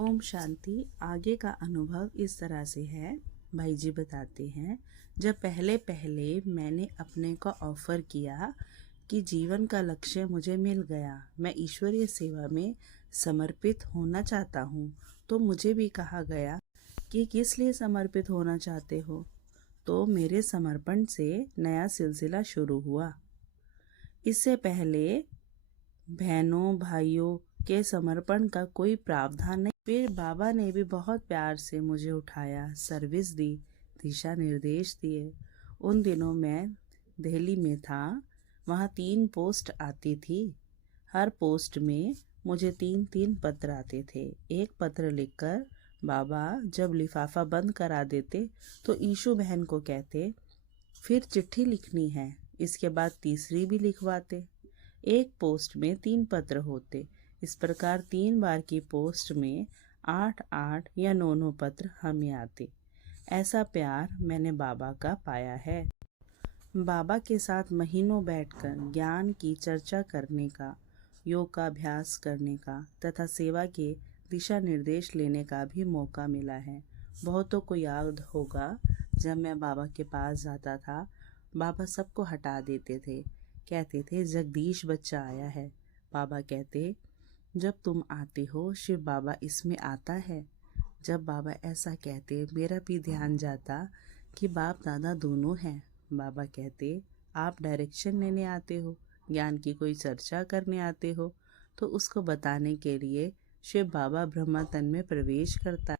ओम शांति। आगे का अनुभव इस तरह से है। भाई जी बताते हैं, जब पहले पहले मैंने अपने को ऑफर किया कि जीवन का लक्ष्य मुझे मिल गया, मैं ईश्वरीय सेवा में समर्पित होना चाहता हूँ, तो मुझे भी कहा गया कि किस लिए समर्पित होना चाहते हो। तो मेरे समर्पण से नया सिलसिला शुरू हुआ। इससे पहले बहनों भाइयों के समर्पण का कोई प्रावधान नहीं। फिर बाबा ने भी बहुत प्यार से मुझे उठाया, सर्विस दी, दिशा निर्देश दिए। उन दिनों मैं दिल्ली में था। वहाँ 3 पोस्ट आती थी। हर पोस्ट में मुझे 3-3 पत्र आते थे। एक पत्र लिखकर बाबा जब लिफाफा बंद करा देते तो ईशु बहन को कहते फिर चिट्ठी लिखनी है। इसके बाद तीसरी भी लिखवाते। एक पोस्ट में 3 पत्र होते। इस प्रकार 3 बार की पोस्ट में 8-8 या 9-9 पत्र हमें आते। ऐसा प्यार मैंने बाबा का पाया है। बाबा के साथ महीनों बैठकर ज्ञान की चर्चा करने का, योग का अभ्यास करने का तथा सेवा के दिशा निर्देश लेने का भी मौका मिला है। बहुतों को याद होगा, जब मैं बाबा के पास जाता था, बाबा सबको हटा देते थे। कहते थे जगदीश बच्चा आया है। बाबा कहते जब तुम आते हो शिव बाबा इसमें आता है। जब बाबा ऐसा कहते मेरा भी ध्यान जाता कि बाप दादा दोनों हैं। बाबा कहते आप डायरेक्शन लेने आते हो, ज्ञान की कोई चर्चा करने आते हो, तो उसको बताने के लिए शिव बाबा ब्रह्मा तन में प्रवेश करता।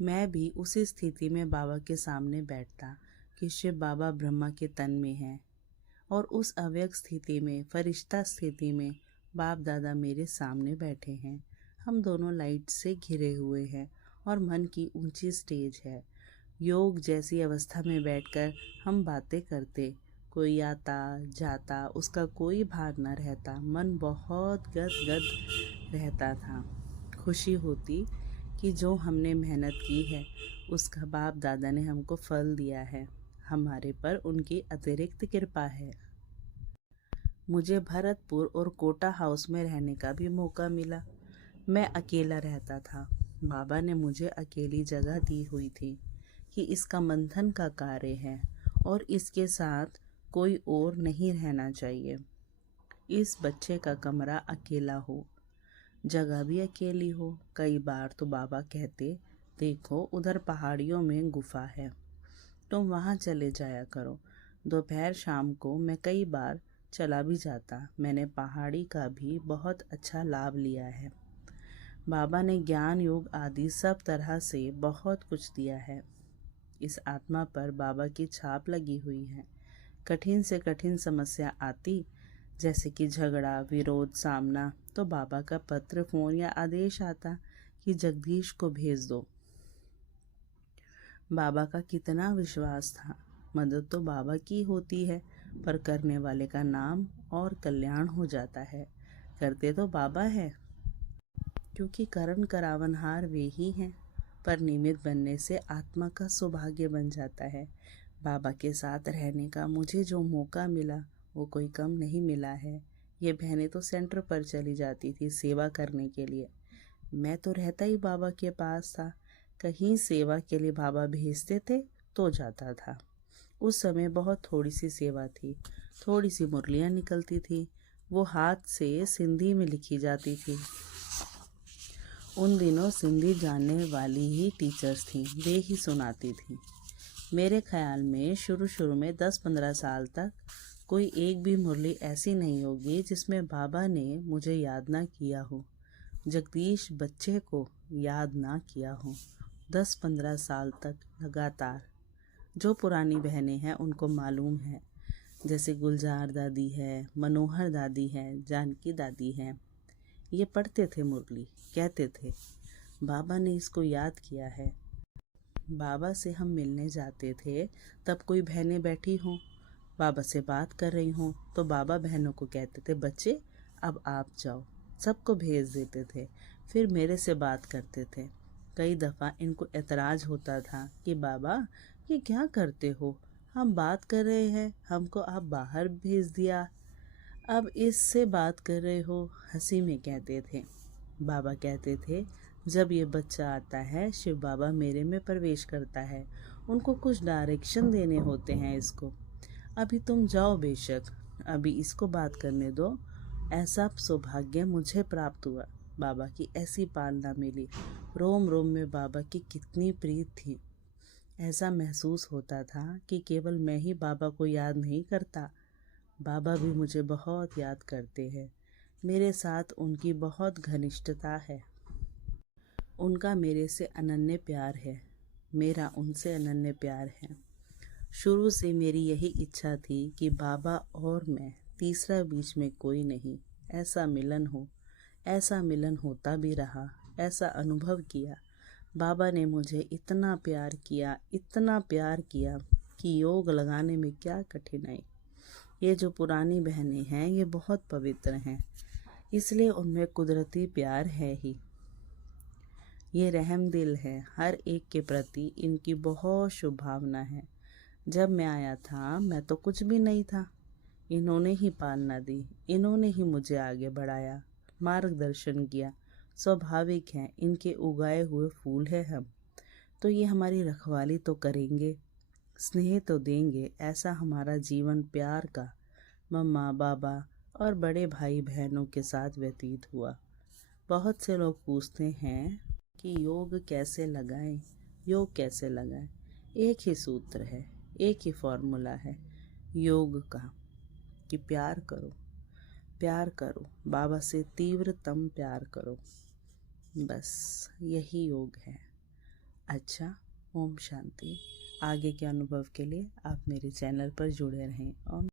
मैं भी उसी स्थिति में बाबा के सामने बैठता कि शिव बाबा ब्रह्मा के तन में हैं, और उस अव्यक्त स्थिति में, फरिश्ता स्थिति में बाप दादा मेरे सामने बैठे हैं। हम दोनों लाइट से घिरे हुए हैं और मन की ऊंची स्टेज है। योग जैसी अवस्था में बैठकर हम बातें करते। कोई आता जाता, उसका कोई भार न रहता। मन बहुत गदगद रहता था। खुशी होती कि जो हमने मेहनत की है उसका बाप दादा ने हमको फल दिया है। हमारे पर उनकी अतिरिक्त कृपा है। मुझे भरतपुर और कोटा हाउस में रहने का भी मौका मिला। मैं अकेला रहता था। बाबा ने मुझे अकेली जगह दी हुई थी कि इसका मंथन का कार्य है और इसके साथ कोई और नहीं रहना चाहिए। इस बच्चे का कमरा अकेला हो, जगह भी अकेली हो। कई बार तो बाबा कहते देखो उधर पहाड़ियों में गुफा है, तुम वहाँ चले जाया करो। दोपहर शाम को मैं कई बार चला भी जाता। मैंने पहाड़ी का भी बहुत अच्छा लाभ लिया है। बाबा ने ज्ञान योग आदि सब तरह से बहुत कुछ दिया है। इस आत्मा पर बाबा की छाप लगी हुई है। कठिन से कठिन समस्या आती, जैसे कि झगड़ा, विरोध, सामना, तो बाबा का पत्र, फोन या आदेश आता कि जगदीश को भेज दो। बाबा का कितना विश्वास था। मदद तो बाबा की होती है, पर करने वाले का नाम और कल्याण हो जाता है। करते तो बाबा है, क्योंकि करण करावनहार वे ही हैं, पर निमित्त बनने से आत्मा का सौभाग्य बन जाता है। बाबा के साथ रहने का मुझे जो मौका मिला वो कोई कम नहीं मिला है। ये बहनें तो सेंटर पर चली जाती थी सेवा करने के लिए। मैं तो रहता ही बाबा के पास था। कहीं सेवा के लिए बाबा भेजते थे तो जाता था। उस समय बहुत थोड़ी सी सेवा थी। थोड़ी सी मुरलियाँ निकलती थी, वो हाथ से सिंधी में लिखी जाती थी। उन दिनों सिंधी जानने वाली ही टीचर्स थीं, वे ही सुनाती थीं। मेरे ख्याल में शुरू में 10-15 साल तक कोई एक भी मुरली ऐसी नहीं होगी जिसमें बाबा ने मुझे याद ना किया हो, जगदीश बच्चे को याद ना किया हो। 10-15 साल तक लगातार। जो पुरानी बहनें हैं उनको मालूम है, जैसे गुलजार दादी है, मनोहर दादी है, जानकी दादी है। ये पढ़ते थे मुरली, कहते थे बाबा ने इसको याद किया है। बाबा से हम मिलने जाते थे, तब कोई बहनें बैठी हों, बाबा से बात कर रही हों, तो बाबा बहनों को कहते थे बच्चे अब आप जाओ। सबको भेज देते थे। फिर मेरे से बात करते थे। कई दफ़ा इनको एतराज़ होता था कि बाबा ये क्या करते हो, हम बात कर रहे हैं, हमको आप बाहर भेज दिया, अब इससे बात कर रहे हो। हंसी में कहते थे। बाबा कहते थे जब ये बच्चा आता है, शिव बाबा मेरे में प्रवेश करता है। उनको कुछ डायरेक्शन देने होते हैं इसको। अभी तुम जाओ बेशक, अभी इसको बात करने दो। ऐसा सौभाग्य मुझे प्राप्त हुआ। बाबा की ऐसी पालना मिली। रोम रोम में बाबा की कितनी प्रीत थी। ऐसा महसूस होता था कि केवल मैं ही बाबा को याद नहीं करता, बाबा भी मुझे बहुत याद करते हैं। मेरे साथ उनकी बहुत घनिष्ठता है। उनका मेरे से अनन्य प्यार है, मेरा उनसे अनन्य प्यार है। शुरू से मेरी यही इच्छा थी कि बाबा और मैं, तीसरा बीच में कोई नहीं, ऐसा मिलन हो। ऐसा मिलन होता भी रहा, ऐसा अनुभव किया। बाबा ने मुझे इतना प्यार किया, इतना प्यार किया कि योग लगाने में क्या कठिनाई। ये जो पुरानी बहनें हैं ये बहुत पवित्र हैं, इसलिए उनमें कुदरती प्यार है ही। ये रहम दिल है, हर एक के प्रति इनकी बहुत शुभ भावना है। जब मैं आया था मैं तो कुछ भी नहीं था। इन्होंने ही पालना दी, इन्होंने ही मुझे आगे बढ़ाया, मार्गदर्शन किया। स्वाभाविक है, इनके उगाए हुए फूल है हम, तो ये हमारी रखवाली तो करेंगे, स्नेह तो देंगे। ऐसा हमारा जीवन प्यार का मम्मा, बाबा और बड़े भाई बहनों के साथ व्यतीत हुआ। बहुत से लोग पूछते हैं कि योग कैसे लगाएं, योग कैसे लगाएं। एक ही सूत्र है, एक ही फॉर्मूला है योग का, कि प्यार करो, प्यार करो, बाबा से तीव्रतम प्यार करो। बस यही योग है। अच्छा, ओम शांति। आगे के अनुभव के लिए आप मेरे चैनल पर जुड़े रहें। ओम